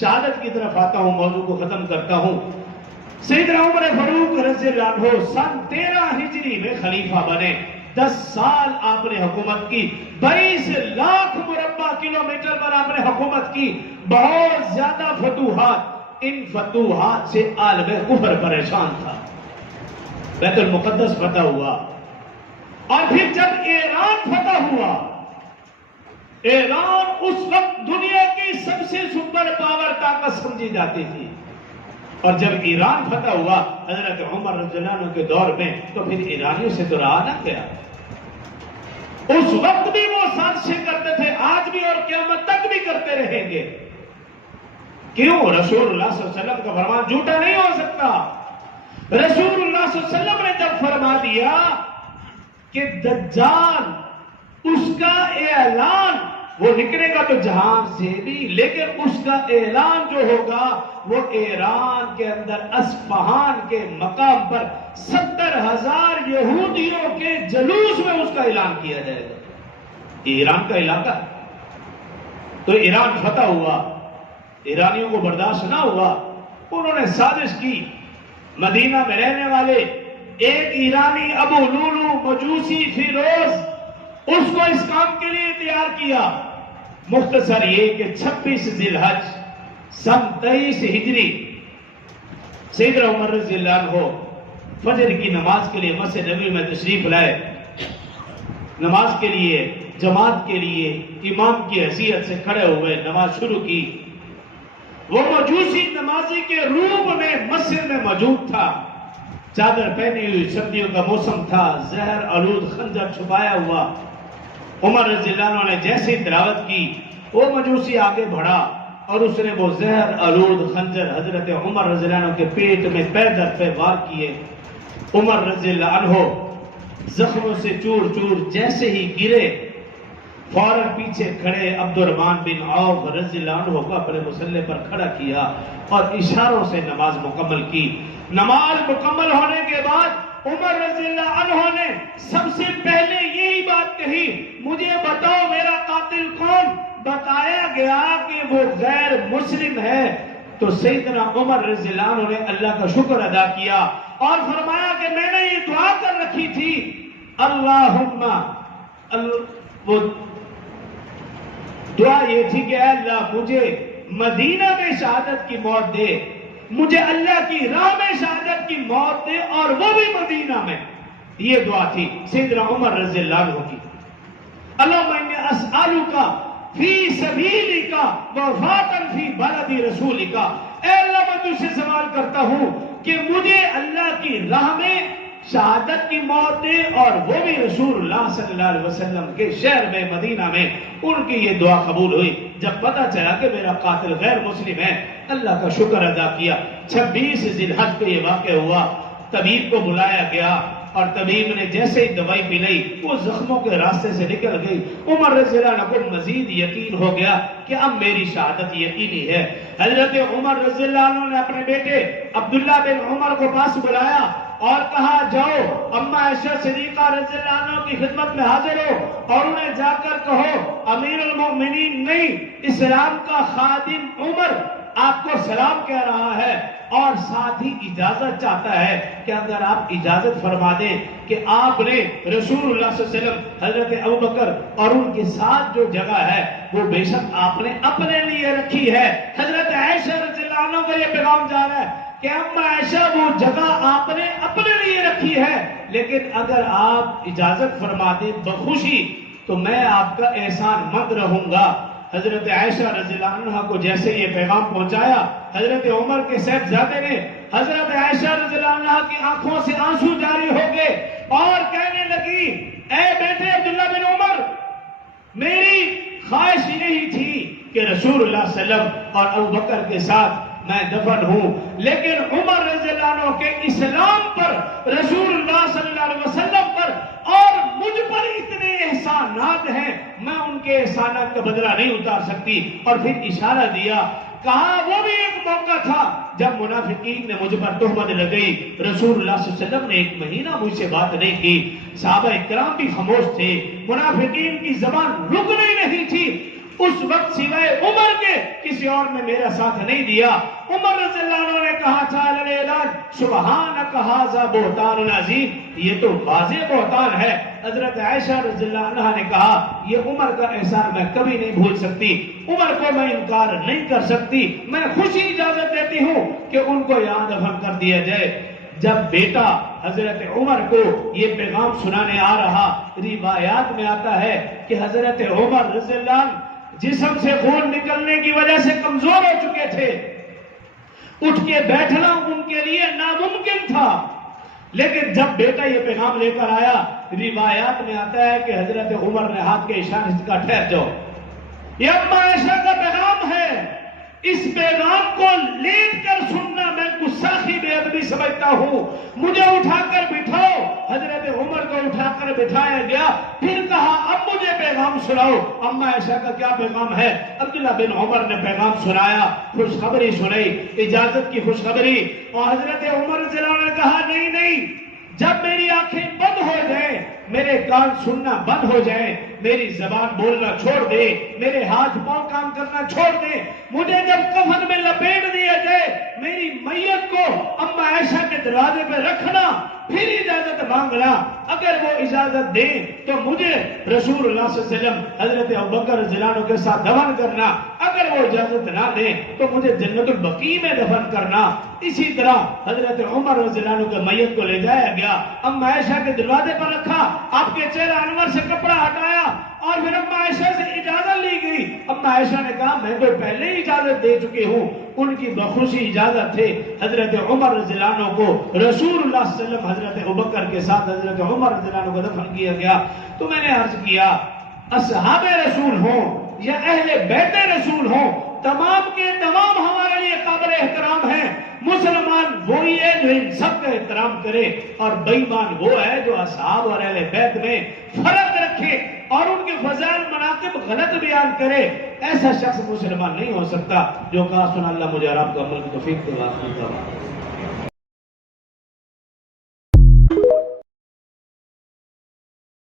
شہادت کی طرف آتا ہوں، موضوع کو ختم کرتا ہوں۔ سیدنا عمر فاروق رضی اللہ عنہ سن 13 ہجری میں خلیفہ بنے، 10 سال آپ نے حکومت کی، 22 لاکھ مربع کلومیٹر پر آپ نے حکومت کی، بہت زیادہ فتوحات۔ ان فتوحات سے عالم کفر پریشان تھا، بیت المقدس فتح ہوا، اور پھر جب ایران فتح ہوا، ایران اس وقت دنیا کی سب سے سپر پاور طاقت سمجھی جاتی تھی، اور جب ایران فتح ہوا حضرت عمر رضی اللہ عنہ کے دور میں، تو پھر ایرانیوں سے تو رہا نہ گیا۔ اس وقت بھی وہ سازشیں کرتے تھے، آج بھی اور قیامت تک بھی کرتے رہیں گے۔ کیوں؟ رسول اللہ صلی اللہ علیہ وسلم کا فرمان جھوٹا نہیں ہو سکتا۔ رسول اللہ صلی اللہ علیہ وسلم نے جب فرما دیا کہ دجال اس کا اعلان، وہ نکلے گا تو جہان سے بھی، لیکن اس کا اعلان جو ہوگا وہ ایران کے اندر اصفہان کے مقام پر 70,000 یہودیوں کے جلوس میں اس کا اعلان کیا جائے گا۔ ایران کا علاقہ، تو ایران فتح ہوا، ایرانیوں کو برداشت نہ ہوا، انہوں نے سازش کی۔ مدینہ میں رہنے والے ایک ایرانی ابو لولو مجوسی فیروز، اس کو اس کام کے لیے تیار کیا۔ مختصر یہ کہ 26 ذی الحج سن 23 ہجری سیدنا عمر رضی اللہ عنہ فجر کی نماز کے لیے مسجد نبوی میں تشریف لائے، نماز کے لیے، جماعت کے لیے امام کی حیثیت سے کھڑے ہوئے، نماز شروع کی۔ وہ مجوسی نمازی کے روپ میں مسجد میں موجود تھا، چادر پہنی ہوئی، سردیوں کا موسم تھا، زہر آلود خنجر چھپایا ہوا۔ عمر رضی اللہ عنہ نے جیسے ہی تلاوت کی، وہ مجوسی آگے بڑھا اور اس نے وہ زہر آلود خنجر حضرت عمر رضی اللہ عنہ کے پیٹ میں پے در پہ وار کیے۔ عمر رضی اللہ عنہ زخموں سے چور چور جیسے ہی گرے، فوراً پیچھے کھڑے عبد الرحمن بن عوف رضی اللہ عنہ کو اپنے مصلی پر کھڑا کیا اور اشاروں سے نماز مکمل کی۔ نماز مکمل ہونے کے بعد عمر رضی اللہ عنہ نے سب سے پہلے یہی بات کہی، مجھے بتاؤ میرا قاتل کون؟ بتایا گیا کہ وہ غیر مسلم ہے، تو سیدنا عمر رضی اللہ عنہ نے اللہ کا شکر ادا کیا اور فرمایا کہ میں نے یہ دعا کر رکھی تھی، اللہم وہ دعا یہ تھی کہ اے اللہ مجھے مدینہ میں شہادت کی موت دے، مجھے اللہ کی راہ میں شہادت کی موت دے، اور وہ بھی مدینہ میں۔ یہ دعا تھی سیدنا عمر رضی اللہ عنہ کی۔ اللہم انی اسألک فی سبیلک وفاقا فی بلد رسولک، اے اللہ میں تجھ سے سوال کرتا ہوں کہ مجھے اللہ کی راہ میں شہادت کی موت دے، اور وہ بھی رسول اللہ صلی اللہ علیہ وسلم کے شہر میں مدینہ میں۔ ان کی یہ دعا قبول ہوئی۔ جب پتہ چلا کہ میرا قاتل غیر مسلم ہے، اللہ کا شکر ادا کیا۔ 26 ذی الحج کو یہ واقع ہوا، طبیب کو بلایا گیا، اور طبیب نے جیسے ہی دوائی پلائی وہ زخموں کے راستے سے نکل گئی۔ عمر رضی اللہ عنہ کو مزید یقین ہو گیا کہ اب میری شہادت یقینی ہے۔ حضرت عمر رضی اللہ عنہ نے اپنے بیٹے عبداللہ بن عمر کو پاس بلایا اور کہا جاؤ اما عائشہ صدیقہ رضی اللہ عنہ کی خدمت میں حاضر ہو، اور انہیں جا کر کہو امیر المؤمنین نہیں، اسلام کا خادم عمر آپ کو سلام کہہ رہا ہے، اور ساتھ ہی اجازت چاہتا ہے کہ اگر آپ اجازت فرما دیں کہ آپ نے رسول اللہ صلی اللہ علیہ وسلم، حضرت ابوبکر اور ان کے ساتھ جو جگہ ہے وہ بے شک آپ نے اپنے لیے رکھی ہے۔ حضرت عائشہ رضی اللہ عنہ کا یہ پیغام جا رہا ہے کہ اما عائشہ وہ جگہ آپ نے اپنے لیے رکھی ہے، لیکن اگر آپ اجازت فرما دیں بخوشی تو میں آپ کا احسان مند رہوں گا۔ حضرت عائشہ رضی اللہ عنہ کو جیسے یہ پیغام پہنچایا، حضرت عمر کے صاحبزادے نے حضرت عائشہ رضی اللہ عنہ کی آنکھوں سے آنسو جاری ہو گئے اور کہنے لگی، اے بیٹے عبداللہ بن عمر، میری خواہش یہی تھی کہ رسول اللہ صلی اللہ علیہ وسلم اور ابوبکر کے ساتھ میں دفن ہوں، لیکن عمر رضی اللہ عنہ کے اسلام پر، رسول اللہ صلی اللہ علیہ وسلم پر اور مجھ پر اتنے احسانات ہیں، میں ان کے احسانات کا بدلہ نہیں اتار سکتی۔ اور پھر اشارہ دیا، کہا وہ بھی ایک موقع تھا جب منافقین نے مجھ پر تہمت لگئی، رسول اللہ صلی اللہ علیہ وسلم نے 1 مہینہ مجھ سے بات نہیں کی، صحابہ اکرام بھی خاموش تھے، منافقین کی زبان رکنے نہیں تھی، اس وقت سوائے عمر کے کسی اور نے میرا ساتھ نہیں دیا. عمر رضی اللہ عنہ نے کہا تھا اعلان سبحانک ھذا بہتان عظیم، یہ تو واضح بہتان ہے. حضرت عائشہ رضی اللہ عنہ نے کہا یہ عمر کا احسان میں کبھی نہیں بھول سکتی، عمر کو میں انکار نہیں کر سکتی، میں خوشی اجازت دیتی ہوں کہ ان کو یہاں دفن کر دیا جائے. جب بیٹا حضرت عمر کو یہ پیغام سنانے آ رہا، روایات میں آتا ہے کہ حضرت عمر رضی اللہ عنہ جسم سے خون نکلنے کی وجہ سے کمزور ہو چکے تھے، اٹھ کے بیٹھنا ان کے لیے ناممکن تھا. لیکن جب بیٹا یہ پیغام لے کر آیا، روایات میں آتا ہے کہ حضرت عمر نے ہاتھ کے اشارے سے کہا ٹھہر جاؤ، یہ اما عائشہ کا پیغام ہے، اس پیغام کو لیٹ کر سننا میں گستاخی بے ادبی سمجھتا ہوں، مجھے اٹھا کر بٹھاؤ. حضرت عمر کو اٹھا کر بٹھایا گیا، پھر کہا اب مجھے پیغام سناؤ. اما عائشہ کا کیا پیغام ہے؟ عبداللہ بن عمر نے پیغام سنایا، خوشخبری سنائی، اجازت کی خوشخبری. اور حضرت عمر رضی اللہ عنہ نے کہا نہیں، جب میری آنکھیں بند ہو جائیں، میرے کان سننا بند ہو جائیں، میری زبان بولنا چھوڑ دے، میرے ہاتھ پاؤں کام کرنا چھوڑ دے، مجھے جب کفن میں لپیٹ دیا جائے، میری میت کو اما عائشہ کے دروازے پہ رکھنا، پھر اجازت مانگنا. اگر وہ اجازت دیں تو مجھے رسول اللہ صلی اللہ علیہ وسلم حضرت ابوبکر رضی اللہ عنہ کے ساتھ دفن کرنا، اگر وہ اجازت نہ دیں تو مجھے جنت البقیع میں دفن کرنا. اسی طرح حضرت عمر رضی اللہ عنہ کے میت کو لے جایا گیا، اما عائشہ کے دروازے پر رکھا، آپ کے چہرہ انور سے کپڑا ہٹایا اور پھر اما عائشہ سے اجازت لی گئی. اما عائشہ نے کہا میں تو پہلے ہی اجازت دے چکی ہوں. ان کی بخوشی اجازت تھے. حضرت عمر رضی اللہ عنہ کو رسول اللہ صلی اللہ علیہ وسلم حضرت ابوبکر کے ساتھ حضرت عمر رضی اللہ عنہ کو دفن کیا گیا. تو میں نے عرض کیا اصحاب رسول ہوں یا اہل بیت رسول ہوں، تمام کے تمام ہمارے لیے قابل احترام ہیں. مسلمان وہی ہے جو ان سب کا احترام کرے، اور بے ایمان وہ ہے جو اصحاب اور اہل بیت میں فرق رکھے اور ان کے فضائل مناقب غلط بیان کرے. ایسا شخص مسلمان نہیں ہو سکتا. جو کہا سنا اللہ مجھے اور آپ کو عمل کی توفیق دے.